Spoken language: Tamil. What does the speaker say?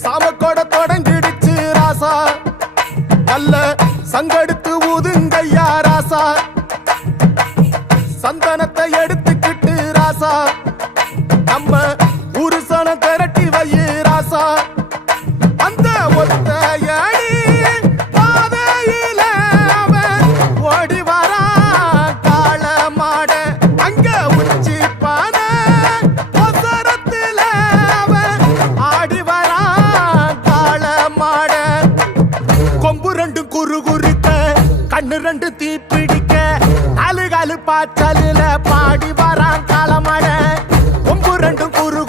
சாமக்கோட தொடங்கிடுச்சு ராசா நல்ல சங்கெடுத்து ஊதுங்கய்யா ராசா சந்தனத்தை எடுத்துக்கிட்டு ராசா நம்ம புருஷன திரட்டி வையே ராசா அந்த ஒத்தையடி பாதையில அவன் ஓடி வரான் காள மாட அங்க உச்சி பானை ஒசரத்துல அவன் ஆடி வரான் காள மாட கொம்பு ரெண்டு குறுகுறுக்க கண்ணு ரெண்டு தீப்பிடிக்க அழுகாலு பாச்சலில பாடி வரான் காள மாட கொம்பு ரெண்டும் குறு